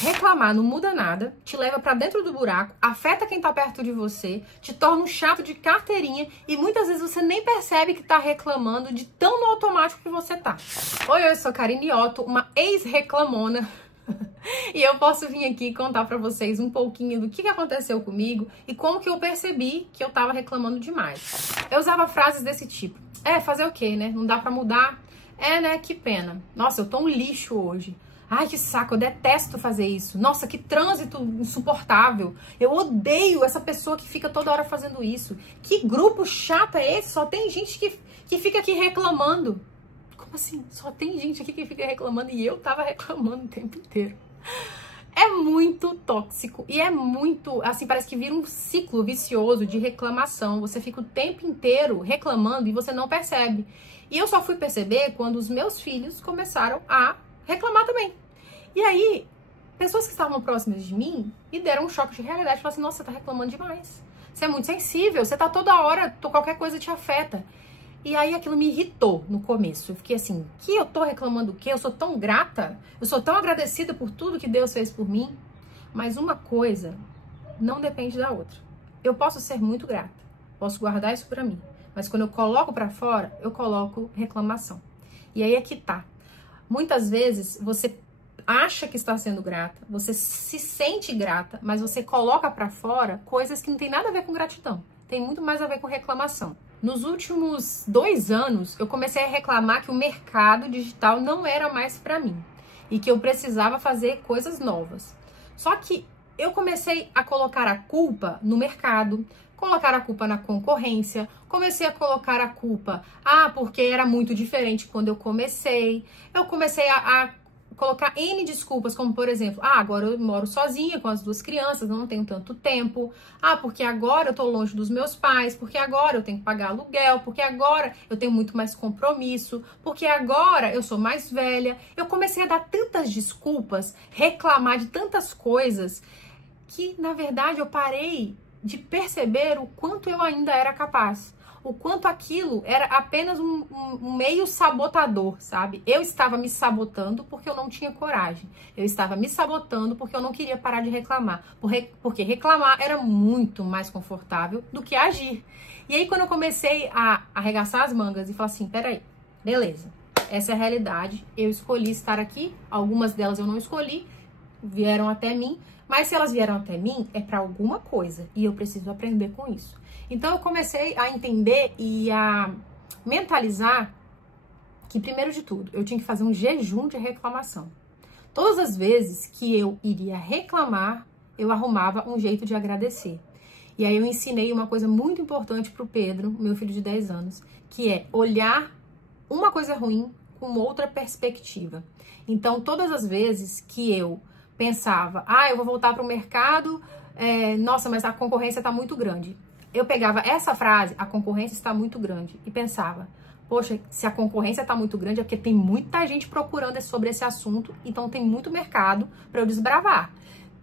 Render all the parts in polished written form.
Reclamar não muda nada, te leva pra dentro do buraco, afeta quem tá perto de você, te torna um chato de carteirinha e muitas vezes você nem percebe que tá reclamando de tão no automático que você tá. Oi, eu sou Karine Otto, uma ex-reclamona. E eu posso vir aqui contar pra vocês um pouquinho do que aconteceu comigo e como que eu percebi que eu tava reclamando demais. Eu usava frases desse tipo. Fazer o quê, né? Não dá pra mudar? Né? Que pena. Nossa, eu tô um lixo hoje. Ai, que saco, eu detesto fazer isso. Nossa, que trânsito insuportável. Eu odeio essa pessoa que fica toda hora fazendo isso. Que grupo chato é esse? Só tem gente que fica aqui reclamando. Como assim? Só tem gente aqui que fica reclamando e eu tava reclamando o tempo inteiro. É muito tóxico e é muito, assim, parece que vira um ciclo vicioso de reclamação. Você fica o tempo inteiro reclamando e você não percebe. E eu só fui perceber quando os meus filhos começaram a reclamar também. E aí, pessoas que estavam próximas de mim me deram um choque de realidade. Falaram assim, nossa, você tá reclamando demais. Você é muito sensível, você tá toda hora, qualquer coisa te afeta. E aí aquilo me irritou no começo. Eu fiquei assim, que eu tô reclamando o quê? Eu sou tão grata, eu sou tão agradecida por tudo que Deus fez por mim. Mas uma coisa não depende da outra. Eu posso ser muito grata, posso guardar isso pra mim. Mas quando eu coloco pra fora, eu coloco reclamação. E aí é que tá. Muitas vezes você acha que está sendo grata, você se sente grata, mas você coloca pra fora coisas que não tem nada a ver com gratidão. Tem muito mais a ver com reclamação. Nos últimos 2 anos, eu comecei a reclamar que o mercado digital não era mais pra mim e que eu precisava fazer coisas novas. Só que eu comecei a colocar a culpa no mercado, colocar a culpa na concorrência, comecei a colocar a culpa, porque era muito diferente quando eu comecei. Eu comecei a colocar N desculpas, como por exemplo, agora eu moro sozinha com as 2 crianças, não tenho tanto tempo. Porque agora eu tô longe dos meus pais, porque agora eu tenho que pagar aluguel, porque agora eu tenho muito mais compromisso, porque agora eu sou mais velha. Eu comecei a dar tantas desculpas, reclamar de tantas coisas, que na verdade eu parei de perceber o quanto eu ainda era capaz. O quanto aquilo era apenas um meio sabotador, sabe? Eu estava me sabotando porque eu não tinha coragem. Eu estava me sabotando porque eu não queria parar de reclamar. Porque reclamar era muito mais confortável do que agir. E aí quando eu comecei a arregaçar as mangas e falar assim, peraí, beleza, essa é a realidade, eu escolhi estar aqui, algumas delas eu não escolhi, vieram até mim, mas se elas vieram até mim, é para alguma coisa e eu preciso aprender com isso. Então eu comecei a entender e a mentalizar que, primeiro de tudo, eu tinha que fazer um jejum de reclamação. Todas as vezes que eu iria reclamar, eu arrumava um jeito de agradecer. E aí eu ensinei uma coisa muito importante pro Pedro, meu filho de 10 anos, que é olhar uma coisa ruim com outra perspectiva. Então, todas as vezes que eu pensava, eu vou voltar pro mercado, nossa, mas a concorrência tá muito grande. Eu pegava essa frase, a concorrência está muito grande, e pensava, poxa, se a concorrência está muito grande é porque tem muita gente procurando sobre esse assunto, então tem muito mercado para eu desbravar.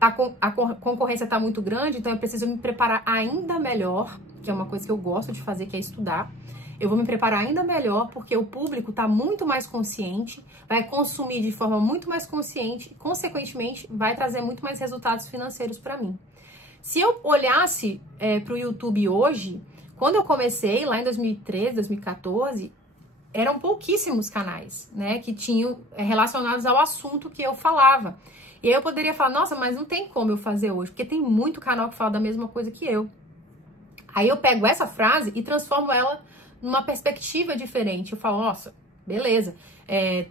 A concorrência está muito grande, então eu preciso me preparar ainda melhor, que é uma coisa que eu gosto de fazer, que é estudar. Eu vou me preparar ainda melhor porque o público está muito mais consciente, vai consumir de forma muito mais consciente, e, consequentemente, vai trazer muito mais resultados financeiros para mim. Se eu olhasse para o YouTube hoje, quando eu comecei lá em 2013, 2014, eram pouquíssimos canais, né, que tinham relacionados ao assunto que eu falava. E aí eu poderia falar, nossa, mas não tem como eu fazer hoje, porque tem muito canal que fala da mesma coisa que eu. Aí eu pego essa frase e transformo ela numa perspectiva diferente. Eu falo, nossa, beleza.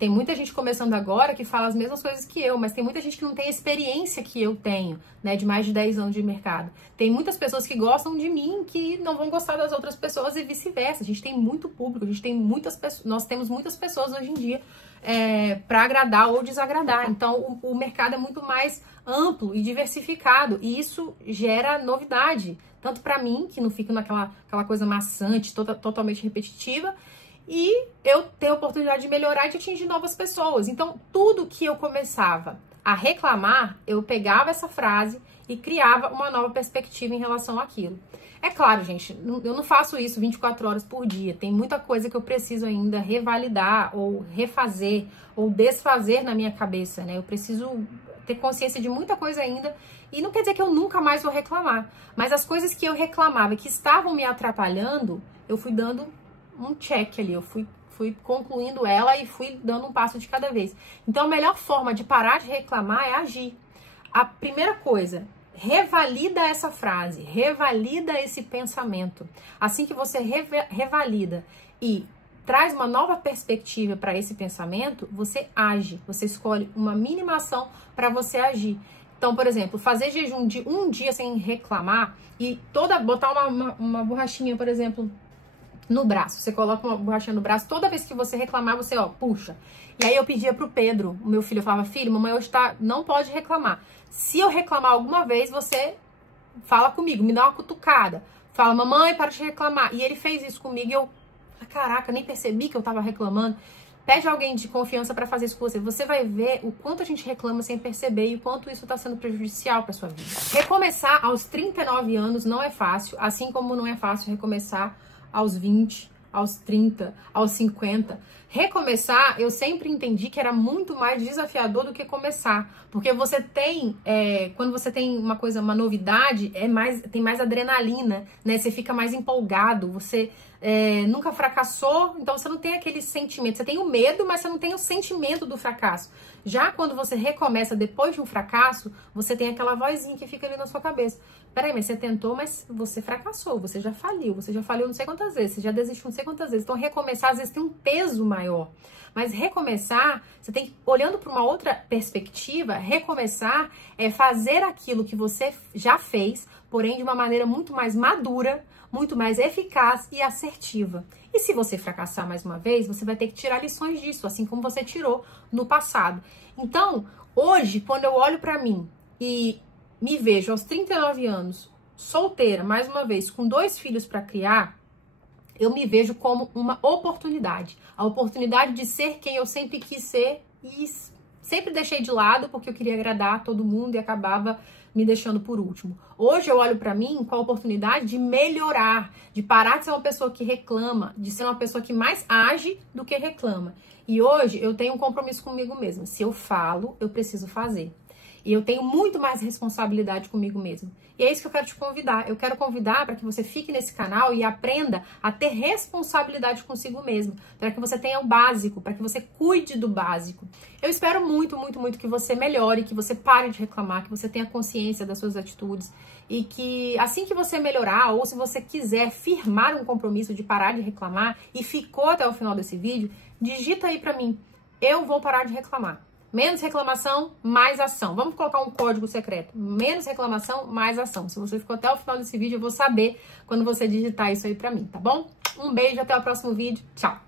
Tem muita gente começando agora que fala as mesmas coisas que eu, mas tem muita gente que não tem a experiência que eu tenho, né, de mais de 10 anos de mercado. Tem muitas pessoas que gostam de mim que não vão gostar das outras pessoas e vice-versa. A gente tem muito público, nós temos muitas pessoas hoje em dia para agradar ou desagradar. Então o mercado é muito mais amplo e diversificado e isso gera novidade, tanto para mim, que não fica naquela coisa maçante, totalmente repetitiva, e eu tenho a oportunidade de melhorar e de atingir novas pessoas. Então, tudo que eu começava a reclamar, eu pegava essa frase e criava uma nova perspectiva em relação àquilo. É claro, gente, eu não faço isso 24 horas por dia. Tem muita coisa que eu preciso ainda revalidar ou refazer ou desfazer na minha cabeça, né? Eu preciso ter consciência de muita coisa ainda. E não quer dizer que eu nunca mais vou reclamar. Mas as coisas que eu reclamava, que estavam me atrapalhando, eu fui dando um check ali. Eu fui concluindo ela e fui dando um passo de cada vez. Então, a melhor forma de parar de reclamar é agir. A primeira coisa, revalida essa frase, revalida esse pensamento. Assim que você revalida e traz uma nova perspectiva para esse pensamento, você age, você escolhe uma mínima ação para você agir. Então, por exemplo, fazer jejum de um dia sem reclamar e botar uma borrachinha, por exemplo, no braço. Você coloca uma borrachinha no braço, toda vez que você reclamar, você, puxa. E aí eu pedia pro Pedro, o meu filho, eu falava, filho, mamãe hoje não pode reclamar. Se eu reclamar alguma vez, você fala comigo, me dá uma cutucada. Fala, mamãe, para de reclamar. E ele fez isso comigo e eu, caraca, nem percebi que eu tava reclamando. Pede alguém de confiança para fazer isso com você. Você vai ver o quanto a gente reclama sem perceber e o quanto isso está sendo prejudicial para sua vida. Recomeçar aos 39 anos não é fácil, assim como não é fácil recomeçar aos 20, aos 30, aos 50. Recomeçar, eu sempre entendi que era muito mais desafiador do que começar. Porque você tem, quando você tem uma novidade, tem mais adrenalina, né? Você fica mais empolgado, você nunca fracassou, então você não tem aquele sentimento. Você tem o medo, mas você não tem o sentimento do fracasso. Já quando você recomeça depois de um fracasso, você tem aquela vozinha que fica ali na sua cabeça. Peraí, mas você tentou, mas você fracassou, você já faliu não sei quantas vezes, você já desistiu não sei quantas vezes. Então, recomeçar, às vezes, tem um peso maior. Mas recomeçar, você tem que, olhando para uma outra perspectiva, recomeçar é fazer aquilo que você já fez, porém de uma maneira muito mais madura, muito mais eficaz e assertiva. E se você fracassar mais uma vez, você vai ter que tirar lições disso, assim como você tirou no passado. Então, hoje, quando eu olho para mim e me vejo aos 39 anos, solteira, mais uma vez, com 2 filhos para criar, eu me vejo como uma oportunidade. A oportunidade de ser quem eu sempre quis ser e sempre deixei de lado porque eu queria agradar todo mundo e acabava me deixando por último. Hoje eu olho pra mim com a oportunidade de melhorar, de parar de ser uma pessoa que reclama, de ser uma pessoa que mais age do que reclama. E hoje eu tenho um compromisso comigo mesma. Se eu falo, eu preciso fazer. E eu tenho muito mais responsabilidade comigo mesmo. E é isso que eu quero te convidar. Eu quero convidar para que você fique nesse canal e aprenda a ter responsabilidade consigo mesmo. Para que você tenha o básico, para que você cuide do básico. Eu espero muito, muito, muito que você melhore, que você pare de reclamar, que você tenha consciência das suas atitudes. E que assim que você melhorar, ou se você quiser firmar um compromisso de parar de reclamar e ficou até o final desse vídeo, digita aí para mim, eu vou parar de reclamar. Menos reclamação, mais ação. Vamos colocar um código secreto. Menos reclamação, mais ação. Se você ficou até o final desse vídeo, eu vou saber quando você digitar isso aí pra mim, tá bom? Um beijo, até o próximo vídeo. Tchau!